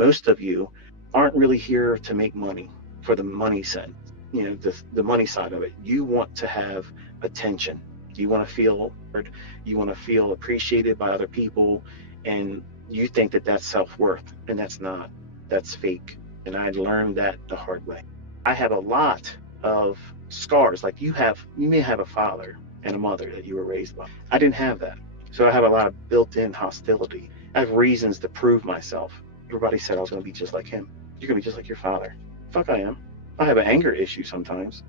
Most of you aren't really here to make money for the money side, the money side of it. You want to have attention. You want to feel heard. You want to feel appreciated by other people, and you think that that's self-worth, and that's not. That's fake. And I learned that the hard way. I have a lot of scars. Like you may have a father and a mother that you were raised by. I didn't have that. So I have a lot of built-in hostility. I have reasons to prove myself. Everybody said I was going to be just like him. You're going to be just like your father. Fuck, I am. I have an anger issue sometimes.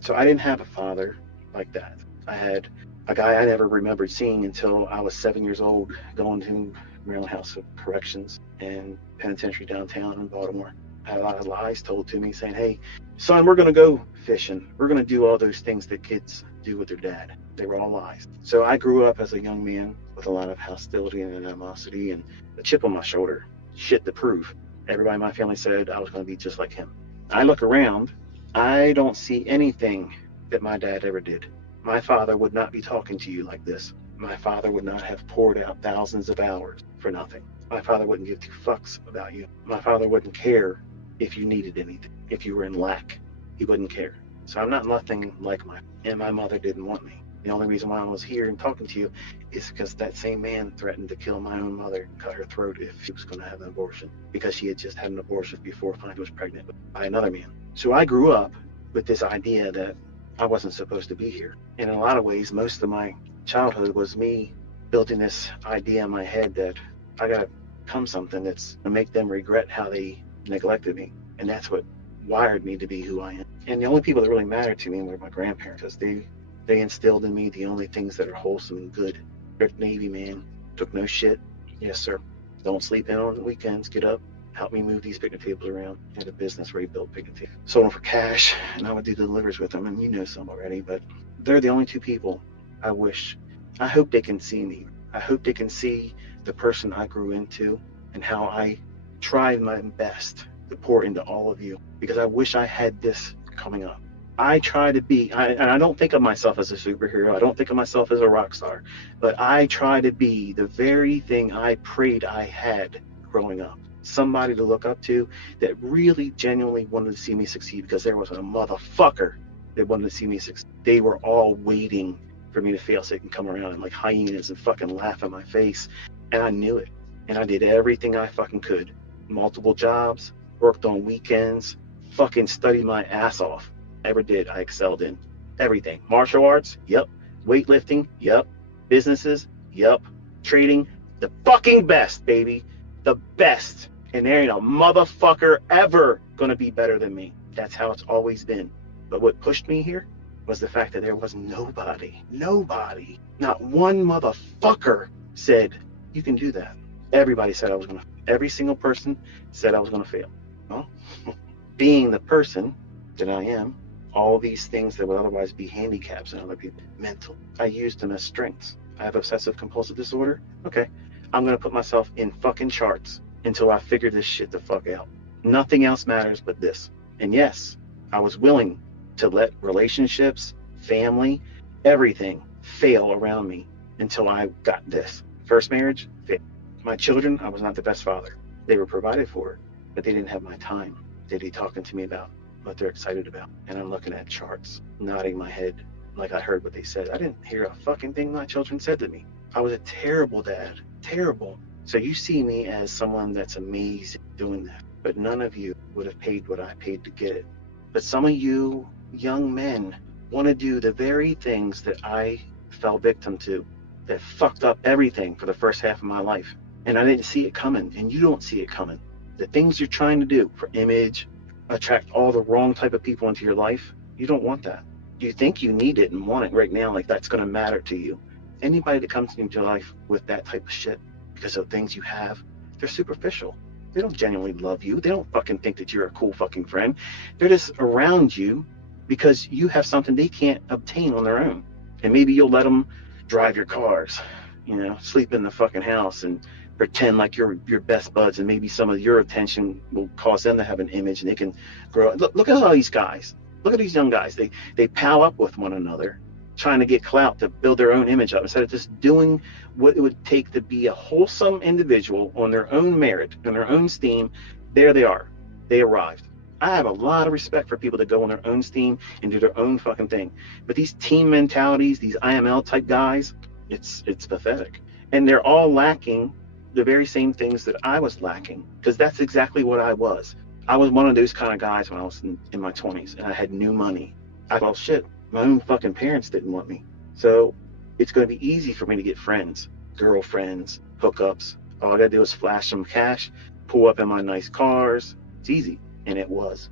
So I didn't have a father like that. I had a guy I never remembered seeing until I was 7 years old, going to Maryland House of Corrections and penitentiary downtown in Baltimore. I had a lot of lies told to me saying, hey, son, we're going to go fishing. We're going to do all those things that kids do with their dad. They were all lies. So I grew up as a young man with a lot of hostility and animosity and a chip on my shoulder. Shit to prove. Everybody in my family said I was going to be just like him. I look around, I don't see anything that my dad ever did. My father would not be talking to you like this. My father would not have poured out thousands of hours for nothing. My father wouldn't give two fucks about you. My father wouldn't care if you needed anything. If you were in lack, he wouldn't care. So I'm not nothing like and my mother didn't want me. The only reason why I was here and talking to you is because that same man threatened to kill my own mother, cut her throat if she was going to have an abortion, because she had just had an abortion before finding she was pregnant by another man. So I grew up with this idea that I wasn't supposed to be here. And in a lot of ways, most of my childhood was me building this idea in my head that I got to become something that's going to make them regret how they neglected me. And that's what wired me to be who I am. And the only people that really mattered to me were my grandparents, because they instilled in me the only things that are wholesome and good. They're Navy man, took no shit. Yes, sir. Don't sleep in on the weekends. Get up, help me move these picnic tables around. Had a business where he built picnic tables. Sold them for cash, and I would do the deliveries with them. And you know some already, but they're the only two people I hope they can see me. I hope they can see the person I grew into and how I tried my best to pour into all of you, because I wish I had this coming up. I try to be, and I don't think of myself as a superhero. I don't think of myself as a rock star, but I try to be the very thing I prayed I had growing up. Somebody to look up to that really genuinely wanted to see me succeed, because there was a motherfucker that wanted to see me succeed. They were all waiting for me to fail so they can come around and like hyenas and fucking laugh in my face. And I knew it. And I did everything I fucking could. Multiple jobs, worked on weekends, fucking studied my ass off. Ever did. I excelled in everything. Martial arts, yep. Weightlifting, yep. Businesses, yep. Trading, the fucking best, baby. The best. And there ain't a motherfucker ever gonna be better than me. That's how it's always been. But what pushed me here was the fact that there was nobody, not one motherfucker said, you can do that. Everybody said I was gonna, every single person said I was gonna fail. Well, being the person that I am, all these things that would otherwise be handicaps in other people, mental, I used them as strengths. I have obsessive compulsive disorder. Okay, I'm gonna put myself in fucking charts until I figure this shit the fuck out. Nothing else matters but this. And yes, I was willing to let relationships, family, everything fail around me until I got this. First marriage, failed. My children, I was not the best father. They were provided for, but they didn't have my time. They'd be talking to me about what they're excited about. And I'm looking at charts, nodding my head like I heard what they said. I didn't hear a fucking thing my children said to me. I was a terrible dad, terrible. So you see me as someone that's amazing doing that, but none of you would have paid what I paid to get it. But some of you young men want to do the very things that I fell victim to, that fucked up everything for the first half of my life. And I didn't see it coming, and you don't see it coming. The things you're trying to do for image, attract all the wrong type of people into your life, you don't want that. You think you need it and want it right now, like that's going to matter to you. Anybody that comes into your life with that type of shit, because of things you have, they're superficial. They don't genuinely love you. They don't fucking think that you're a cool fucking friend. They're just around you because you have something they can't obtain on their own. And maybe you'll let them drive your cars, sleep in the fucking house and pretend like you're your best buds, and maybe some of your attention will cause them to have an image and they can grow. Look at all these guys. Look at these young guys. They pal up with one another trying to get clout to build their own image up, instead of just doing what it would take to be a wholesome individual on their own merit, on their own steam. There they are. They arrived. I have a lot of respect for people that go on their own steam and do their own fucking thing. But these team mentalities, these IML type guys, it's pathetic. And they're all lacking the very same things that I was lacking, because that's exactly what I was. I was one of those kind of guys when I was in my 20s and I had new money. I thought, shit, my own fucking parents didn't want me. So it's going to be easy for me to get friends, girlfriends, hookups. All I got to do is flash some cash, pull up in my nice cars. It's easy. And it was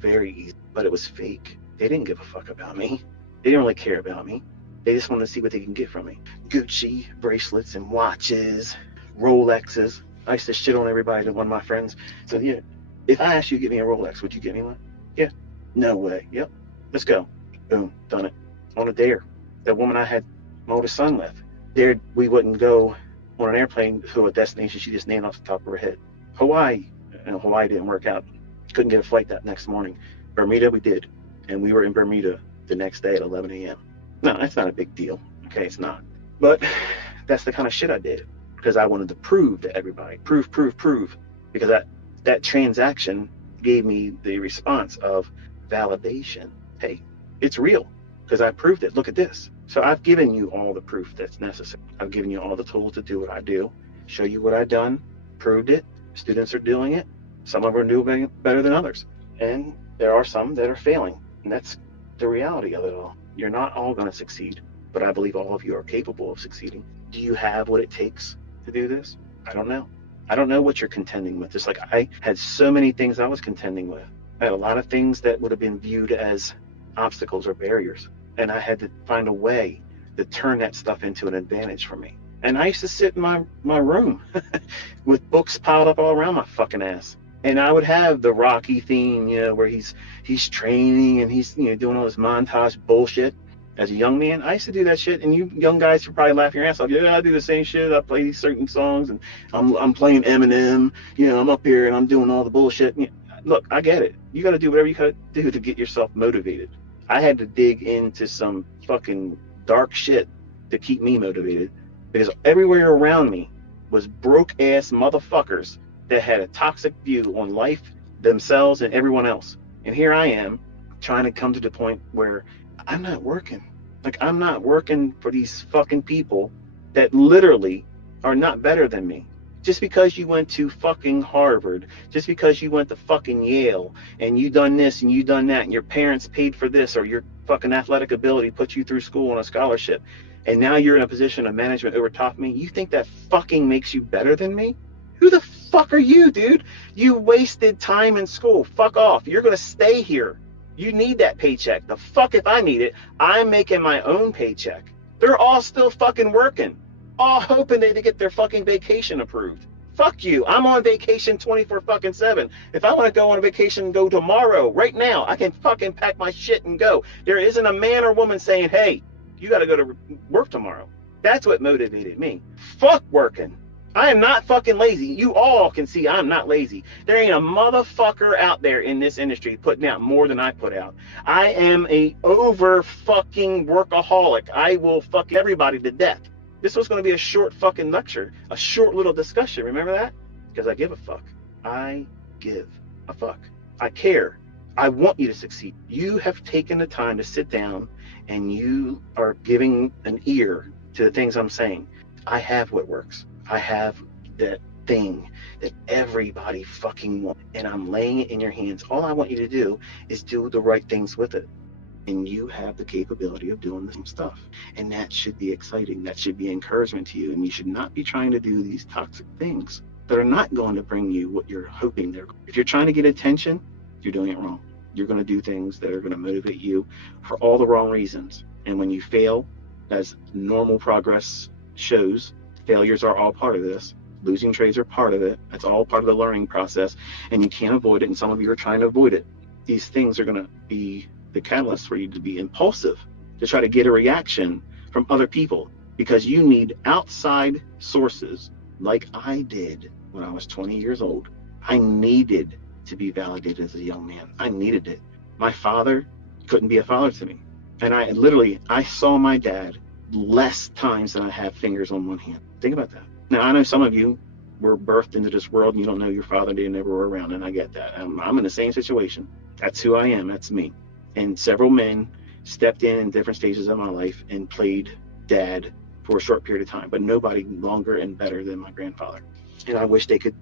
very easy, but it was fake. They didn't give a fuck about me. They didn't really care about me. They just wanted to see what they can get from me. Gucci bracelets and watches, Rolexes. I used to shit on everybody to one of my friends. So yeah, if I asked you to get me a Rolex, would you get me one? Yeah. No way. Yep. Let's go. Boom. Done it. On a dare. That woman I had my oldest son with. Dared we wouldn't go on an airplane to a destination she just named off the top of her head. Hawaii. And Hawaii didn't work out. Couldn't get a flight that next morning. Bermuda we did. And we were in Bermuda the next day at 11 a.m. No, that's not a big deal. Okay, it's not. But that's the kind of shit I did. Because I wanted to prove to everybody. Prove. Because that transaction gave me the response of validation. Hey, it's real. Because I proved it. Look at this. So I've given you all the proof that's necessary. I've given you all the tools to do what I do. Show you what I've done. Proved it. Students are doing it. Some of them are doing better than others. And there are some that are failing. And that's the reality of it all. You're not all going to succeed. But I believe all of you are capable of succeeding. Do you have what it takes to do this? I don't know. I don't know what you're contending with. Just like I had so many things I was contending with. I had a lot of things that would have been viewed as obstacles or barriers. And I had to find a way to turn that stuff into an advantage for me. And I used to sit in my room with books piled up all around my fucking ass. And I would have the Rocky theme, where he's training and he's doing all this montage bullshit. As a young man, I used to do that shit, and you young guys are probably laughing your ass off. Yeah, I do the same shit. I play these certain songs, and I'm playing Eminem. I'm up here and I'm doing all the bullshit. Look, I get it. You got to do whatever you got to do to get yourself motivated. I had to dig into some fucking dark shit to keep me motivated, because everywhere around me was broke ass motherfuckers that had a toxic view on life, themselves, and everyone else. And here I am trying to come to the point where I'm not working. Like, I'm not working for these fucking people that literally are not better than me. Just because you went to fucking Harvard, just because you went to fucking Yale, and you done this and you done that, and your parents paid for this, or your fucking athletic ability put you through school on a scholarship, and now you're in a position of management over top of me, you think that fucking makes you better than me? Who the fuck are you, dude? You wasted time in school. Fuck off. You're gonna stay here. You need that paycheck. The fuck if I need it. I'm making my own paycheck. They're all still fucking working, all hoping they get their fucking vacation approved. Fuck you. I'm on vacation 24/7. If I want to go on a vacation, go tomorrow, right now. I can fucking pack my shit and go. There isn't a man or woman saying, hey, you got to go to work tomorrow. That's what motivated me. Fuck working. I am not fucking lazy. You all can see I'm not lazy. There ain't a motherfucker out there in this industry putting out more than I put out. I am a over fucking workaholic. I will fuck everybody to death. This was going to be a short fucking lecture, a short little discussion. Remember that? Because I give a fuck. I give a fuck. I care. I want you to succeed. You have taken the time to sit down and you are giving an ear to the things I'm saying. I have what works. I have that thing that everybody fucking wants, and I'm laying it in your hands. All I want you to do is do the right things with it. And you have the capability of doing some stuff. And that should be exciting. That should be encouragement to you. And you should not be trying to do these toxic things that are not going to bring you what you're hoping they're going to. If you're trying to get attention, you're doing it wrong. You're going to do things that are going to motivate you for all the wrong reasons. And when you fail, as normal progress shows, failures are all part of this. Losing trades are part of it. That's all part of the learning process, and you can't avoid it, and some of you are trying to avoid it. These things are going to be the catalyst for you to be impulsive, to try to get a reaction from other people, because you need outside sources like I did when I was 20 years old. I needed to be validated as a young man. I needed it. My father couldn't be a father to me. And I saw my dad less times than I have fingers on one hand. Think about that. Now, I know some of you were birthed into this world and you don't know your father, they never were around, and I get that. I'm in the same situation. That's who I am. That's me. And several men stepped in different stages of my life and played dad for a short period of time, but nobody longer and better than my grandfather. And I wish they could,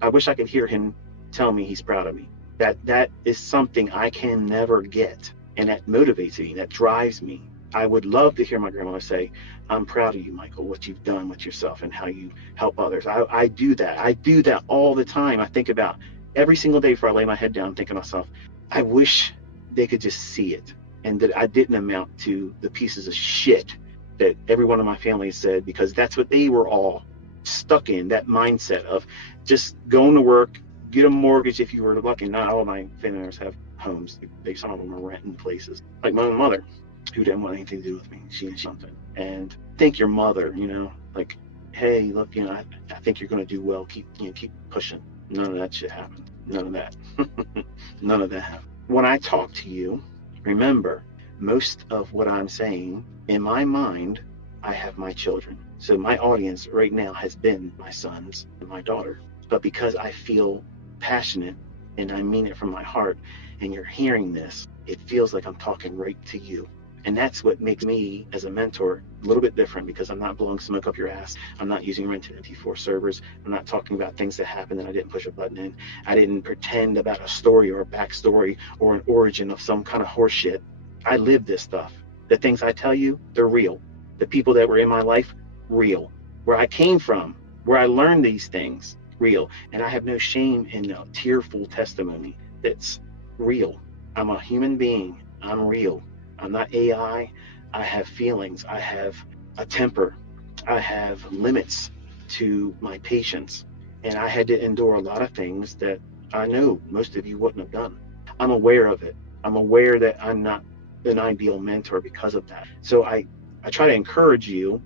I wish I could hear him tell me he's proud of me. That is something I can never get. And that motivates me, that drives me. I would love to hear my grandmother say, I'm proud of you, Michael, what you've done with yourself and how you help others. I do that. I do that all the time. I think about every single day before I lay my head down, thinking to myself, I wish they could just see it, and that I didn't amount to the pieces of shit that every one of my family said, because that's what they were all stuck in, that mindset of just going to work, get a mortgage if you were lucky. Not all my family members have homes. Some of them are renting places. Like my mother, who didn't want anything to do with me. She had something. And think your mother, like, hey, look, I think you're going to do well. Keep pushing. None of that shit happened. None of that. None of that happened. When I talk to you, remember, most of what I'm saying, in my mind, I have my children. So my audience right now has been my sons and my daughter. But because I feel passionate and I mean it from my heart, and you're hearing this, it feels like I'm talking right to you. And that's what makes me as a mentor a little bit different, because I'm not blowing smoke up your ass. I'm not using rented MP4 servers. I'm not talking about things that happened that I didn't push a button in. I didn't pretend about a story or a backstory or an origin of some kind of horse shit. I live this stuff. The things I tell you, they're real. The people that were in my life, real. Where I came from, where I learned these things, real. And I have no shame in a tearful testimony that's real. I'm a human being. I'm real. I'm not AI. I have feelings. I have a temper. I have limits to my patience. And I had to endure a lot of things that I know most of you wouldn't have done. I'm aware of it. I'm aware that I'm not an ideal mentor because of that. So I try to encourage you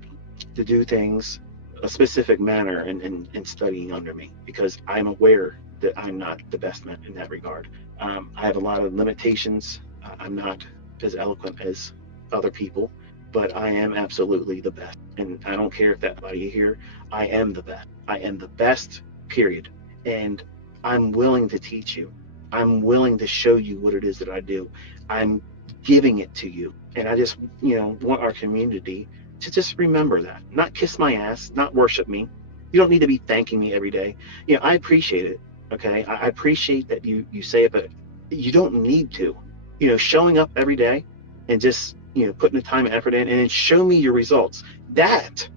to do things a specific manner in studying under me, because I'm aware that I'm not the best man in that regard. I have a lot of limitations. I'm not as eloquent as other people, but I am absolutely the best. And I don't care if that body here, I am the best. I am the best, period. And I'm willing to teach you. I'm willing to show you what it is that I do. I'm giving it to you. And I just, want our community to just remember that. Not kiss my ass, not worship me. You don't need to be thanking me every day. I appreciate it. Okay. I appreciate that you say it, but you don't need to. Showing up every day and just, putting the time and effort in, and then show me your results. That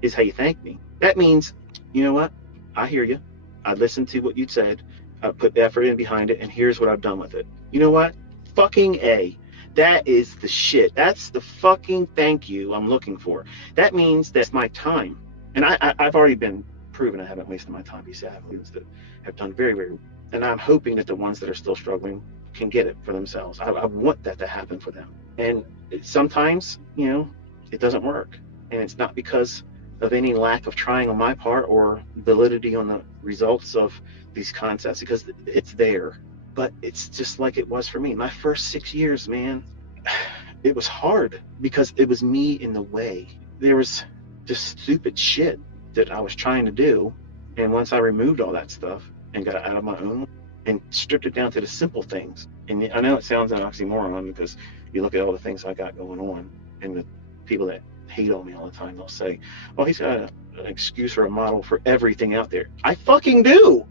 is how you thank me. That means, you know what? I hear you. I listened to what you said. I put the effort in behind it, and here's what I've done with it. You know what? Fucking A. That is the shit. That's the fucking thank you I'm looking for. That means that's my time. And I've already been proven I haven't wasted my time. You see, I have students that have done very, very, and I'm hoping that the ones that are still struggling can get it for themselves. I want that to happen for them. And sometimes, it doesn't work. And it's not because of any lack of trying on my part or validity on the results of these concepts, because it's there. But it's just like it was for me. My first 6 years, man, it was hard because it was me in the way. There was just stupid shit that I was trying to do. And once I removed all that stuff and got out of my own and stripped it down to the simple things. And I know it sounds an oxymoron, because you look at all the things I got going on, and the people that hate on me all the time, they'll say, oh, he's got an excuse or a model for everything out there. I fucking do.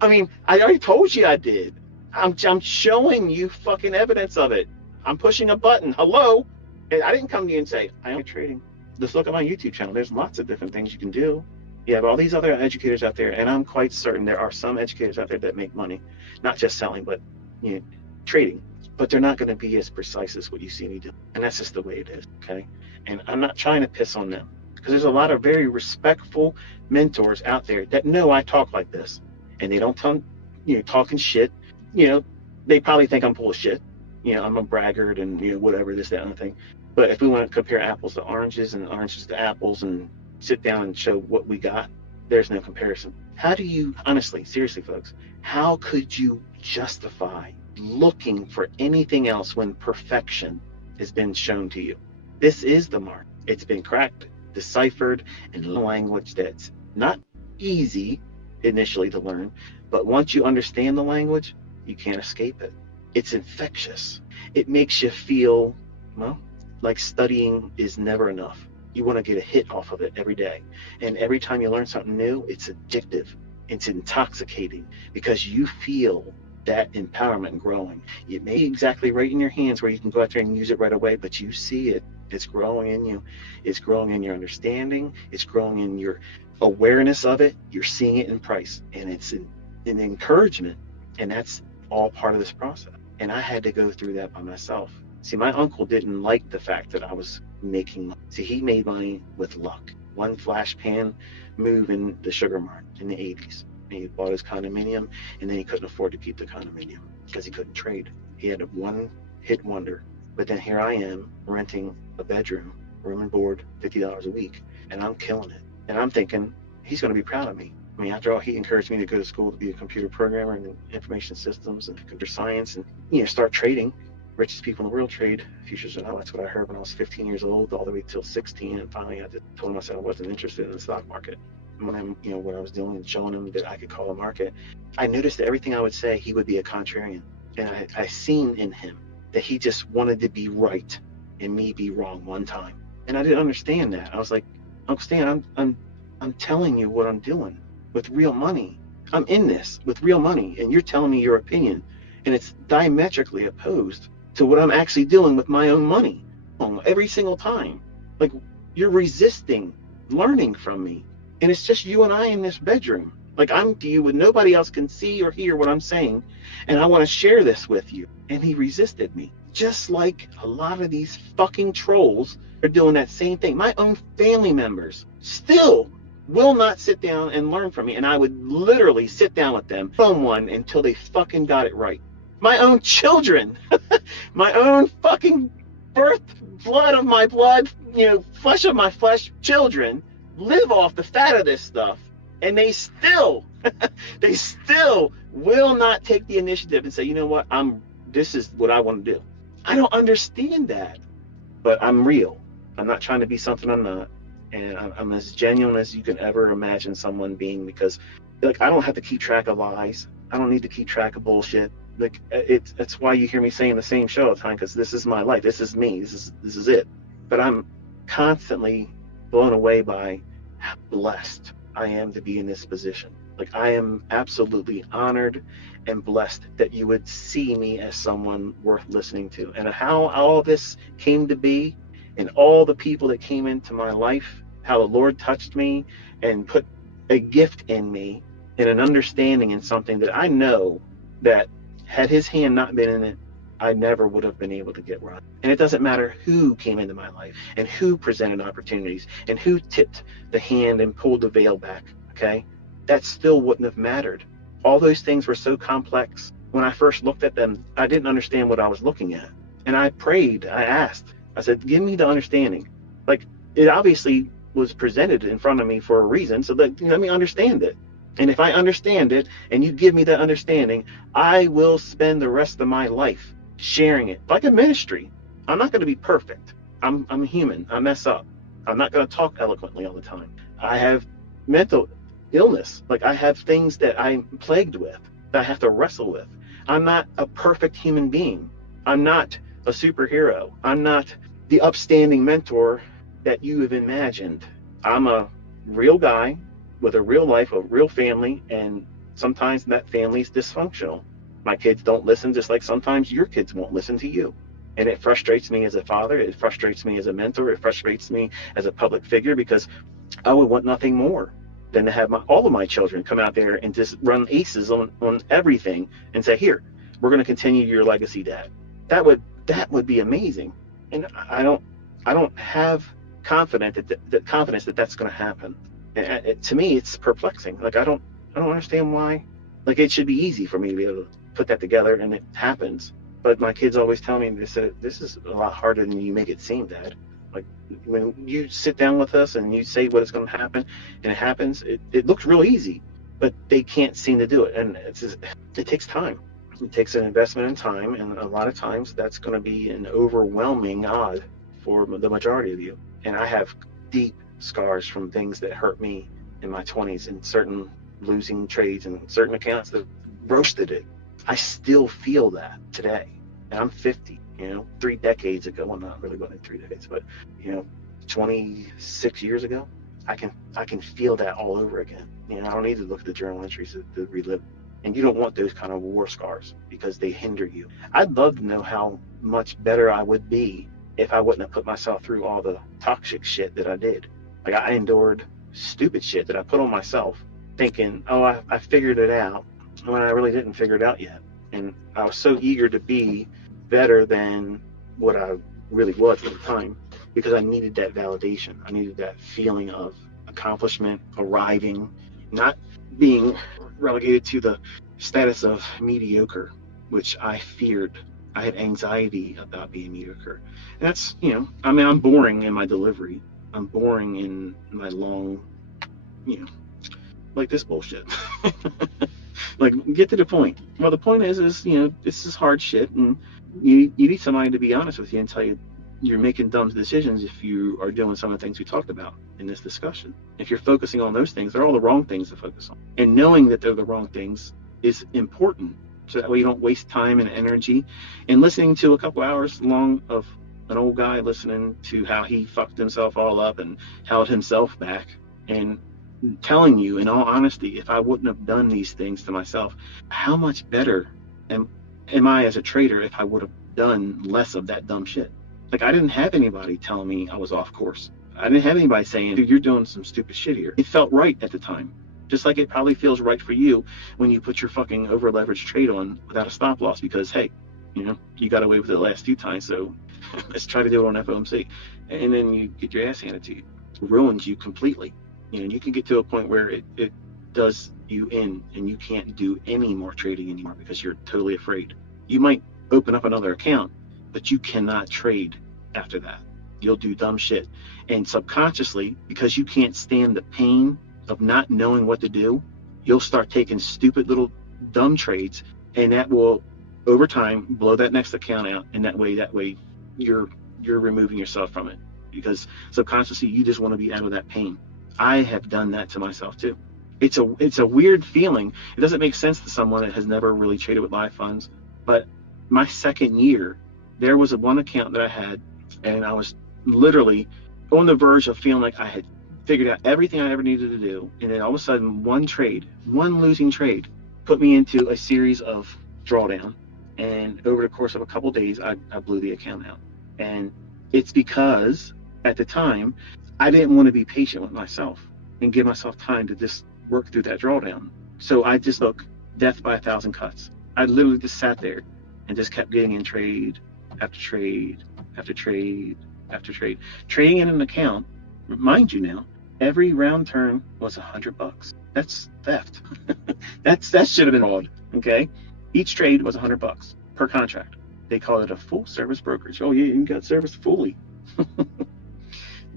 I mean, I already told you I did. I'm showing you fucking evidence of it. I'm pushing a button. Hello? And I didn't come to you and say, I am trading. Just look at my YouTube channel. There's lots of different things you can do. You have all these other educators out there, and I'm quite certain there are some educators out there that make money, not just selling, but trading. But they're not going to be as precise as what you see me do. And that's just the way it is, okay? And I'm not trying to piss on them, because there's a lot of very respectful mentors out there that know I talk like this, and they don't tell talking shit. They probably think I'm full of shit. I'm a braggart and whatever, this, that, and the thing. But if we want to compare apples to oranges and oranges to apples and sit down and show what we got, there's no comparison. How do you, honestly, seriously, folks, how could you justify looking for anything else when perfection has been shown to you. This is the mark. It's been cracked, deciphered, in language that's not easy initially to learn, but once you understand the language, you can't escape it. It's infectious. It makes you feel, well, like studying is never enough. You want to get a hit off of it every day. And every time you learn something new, it's addictive. It's intoxicating because you feel that empowerment growing. It may be exactly right in your hands where you can go out there and use it right away, but you see it. It's growing in you. It's growing in your understanding. It's growing in your awareness of it. You're seeing it in price, and it's an encouragement. And that's all part of this process. And I had to go through that by myself. See, my uncle didn't like the fact that I was making money. See, he made money with luck. One flash pan move in the sugar mart in the 80s. He bought his condominium, and then he couldn't afford to keep the condominium because he couldn't trade. He had a one-hit wonder. But then here I am renting a bedroom, room and board, $50 a week, and I'm killing it. And I'm thinking, he's going to be proud of me. I mean, after all, he encouraged me to go to school to be a computer programmer in information systems and computer science and, start trading. Richest people in the world trade futures and all. That's what I heard when I was 15 years old, all the way till 16. And finally, I told him I said I wasn't interested in the stock market. When what I was doing and showing him that I could call a market, I noticed that everything I would say, he would be a contrarian. And I seen in him that he just wanted to be right and me be wrong one time. And I didn't understand that. I was like, Uncle Stan, I'm telling you what I'm doing with real money. I'm in this with real money, and you're telling me your opinion, and it's diametrically opposed to what I'm actually doing with my own money every single time. Like, you're resisting learning from me, and it's just you and I in this bedroom. Like, I'm to you and nobody else can see or hear what I'm saying, and I want to share this with you. And he resisted me, just like a lot of these fucking trolls are doing that same thing. My own family members still will not sit down and learn from me, and I would literally sit down with them from one until they fucking got it right. My own children, my own fucking birth, blood of my blood, flesh of my flesh children live off the fat of this stuff, and they still will not take the initiative and say, you know what, this is what I want to do. I don't understand that, but I'm real. I'm not trying to be something I'm not. And I'm as genuine as you can ever imagine someone being, because I don't have to keep track of lies. I don't need to keep track of bullshit. That's why you hear me saying the same show all the time, because this is my life. This is me. This is it. But I'm constantly blown away by how blessed I am to be in this position. I am absolutely honored and blessed that you would see me as someone worth listening to. And how all this came to be, and all the people that came into my life, how the Lord touched me and put a gift in me and an understanding in something that I know that had his hand not been in it, I never would have been able to get right. And it doesn't matter who came into my life and who presented opportunities and who tipped the hand and pulled the veil back, okay? That still wouldn't have mattered. All those things were so complex. When I first looked at them, I didn't understand what I was looking at. And I prayed, I asked, I said, give me the understanding. It obviously was presented in front of me for a reason, so let me understand it. And if I understand it and you give me that understanding, I will spend the rest of my life sharing it like a ministry. I'm not going to be perfect. I'm human. I mess up. I'm not going to talk eloquently all the time. I have mental illness. I have things that I'm plagued with that I have to wrestle with. I'm not a perfect human being. I'm not a superhero. I'm not the upstanding mentor that you have imagined. I'm a real guy with a real life, a real family, and sometimes that family's dysfunctional. My kids don't listen, just like sometimes your kids won't listen to you. And it frustrates me as a father, it frustrates me as a mentor, it frustrates me as a public figure, because I would want nothing more than to have all of my children come out there and just run aces on everything and say, here, we're going to continue your legacy, Dad. That would be amazing. And I don't have confidence that that's going to happen. And to me, it's perplexing. I don't understand why. It should be easy for me to be able to put that together, and it happens. But my kids always tell me, they say, this is a lot harder than you make it seem, Dad. When you sit down with us and you say what is going to happen, and it happens, it looks real easy, but they can't seem to do it. And it takes time. It takes an investment in time, and a lot of times that's going to be an overwhelming odd for the majority of you. And I have deep scars from things that hurt me in my 20s and certain losing trades and certain accounts that roasted it. I still feel that today. And I'm 50, 3 decades ago. Well, not really going in 3 decades, but 26 years ago, I can feel that all over again. I don't need to look at the journal entries to relive. And you don't want those kind of war scars because they hinder you. I'd love to know how much better I would be if I wouldn't have put myself through all the toxic shit that I did. Like, I endured stupid shit that I put on myself, thinking, oh, I figured it out, when I really didn't figure it out yet. And I was so eager to be better than what I really was at the time because I needed that validation. I needed that feeling of accomplishment, arriving, not being relegated to the status of mediocre, which I feared. I had anxiety about being mediocre. And that's, I'm boring in my delivery. I'm boring in my long, like this bullshit. Like, get to the point. Well, the point is, this is hard shit, and you need somebody to be honest with you and tell you you're making dumb decisions if you are doing some of the things we talked about in this discussion. If you're focusing on those things, they're all the wrong things to focus on. And knowing that they're the wrong things is important, so that way you don't waste time and energy. And listening to a couple hours long of an old guy listening to how he fucked himself all up and held himself back, and telling you, in all honesty, if I wouldn't have done these things to myself, how much better am I as a trader if I would have done less of that dumb shit? Like, I didn't have anybody telling me I was off course. I didn't have anybody saying, dude, you're doing some stupid shit here. It felt right at the time. Just like it probably feels right for you when you put your fucking over leveraged trade on without a stop loss because, hey, you got away with it the last 2 times, so let's try to do it on FOMC. And then you get your ass handed to you. It ruins you completely. You can get to a point where it does you in and you can't do any more trading anymore because you're totally afraid. You might open up another account, but you cannot trade after that. You'll do dumb shit. And subconsciously, because you can't stand the pain of not knowing what to do, you'll start taking stupid little dumb trades, and that will, over time, blow that next account out. And that way you're removing yourself from it because subconsciously you just want to be out of that pain. I have done that to myself too. It's a weird feeling. It doesn't make sense to someone that has never really traded with live funds. But my second year, there was one account that I had, and I was literally on the verge of feeling like I had figured out everything I ever needed to do. And then all of a sudden, one losing trade, put me into a series of drawdown. And over the course of a couple of days, I blew the account out. And it's because at the time, I didn't want to be patient with myself and give myself time to just work through that drawdown. So I just took death by 1,000 cuts. I literally just sat there and just kept getting in trade after trade after trade after trade. Trading in an account, mind you now, every round turn was $100. That's theft. that should have been odd. Okay, each trade was $100 per contract. They call it a full service brokerage. Oh yeah, you got serviced fully.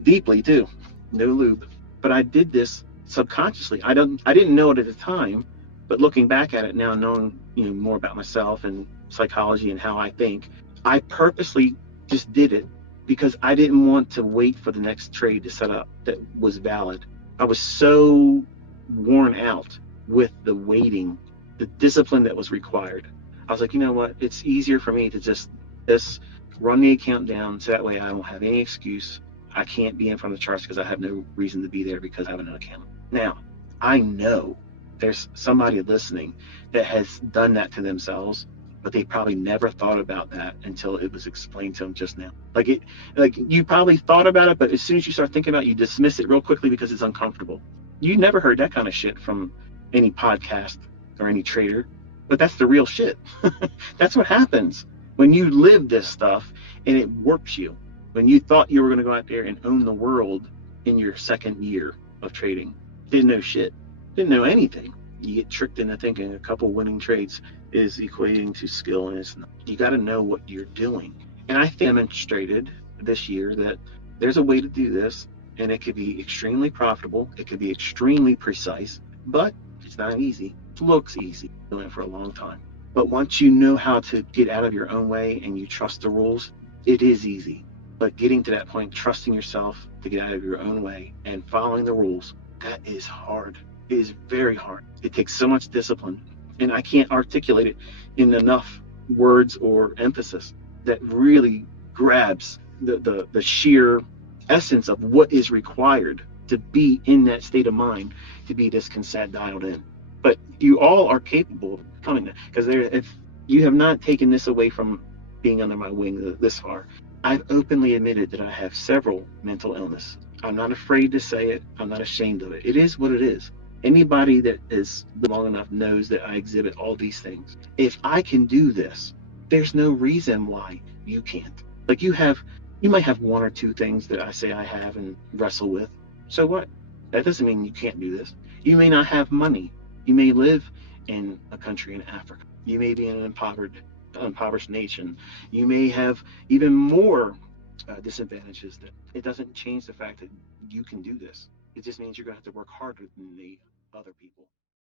Deeply too, no lube. But I did this subconsciously. I didn't know it at the time, but looking back at it now, knowing more about myself and psychology and how I think, I purposely just did it because I didn't want to wait for the next trade to set up that was valid. I was so worn out with the waiting, the discipline that was required. I was like, you know what? It's easier for me to just run the account down so that way I don't have any excuse. I can't be in front of the charts because I have no reason to be there because I have an account. Now, I know there's somebody listening that has done that to themselves, but they probably never thought about that until it was explained to them just now. Like you probably thought about it, but as soon as you start thinking about it, you dismiss it real quickly because it's uncomfortable. You never heard that kind of shit from any podcast or any trader, but that's the real shit. That's what happens when you live this stuff and it warps you. When you thought you were going to go out there and own the world in your second year of trading, didn't know shit, didn't know anything. You get tricked into thinking a couple winning trades is equating to skill, and it's not. You got to know what you're doing. And I demonstrated this year that there's a way to do this, and it could be extremely profitable. It could be extremely precise, but it's not easy. It looks easy. Doing it for a long time. But once you know how to get out of your own way and you trust the rules, it is easy. But getting to that point, trusting yourself to get out of your own way and following the rules, that is hard. It is very hard. It takes so much discipline. And I can't articulate it in enough words or emphasis that really grabs the sheer essence of what is required to be in that state of mind, to be this consent dialed in. But you all are capable of becoming that, because if you have not taken this away from being under my wing this far, I've openly admitted that I have several mental illness. I'm not afraid to say it. I'm not ashamed of it. It is what it is. Anybody that is long enough knows that I exhibit all these things. If I can do this, there's no reason why you can't. Like you might have one or two things that I say I have and wrestle with. So what? That doesn't mean you can't do this. You may not have money. You may live in a country in Africa. You may be in an impoverished nation. You may have even more disadvantages. That it doesn't change the fact that you can do this. It just means you're going to have to work harder than the other people.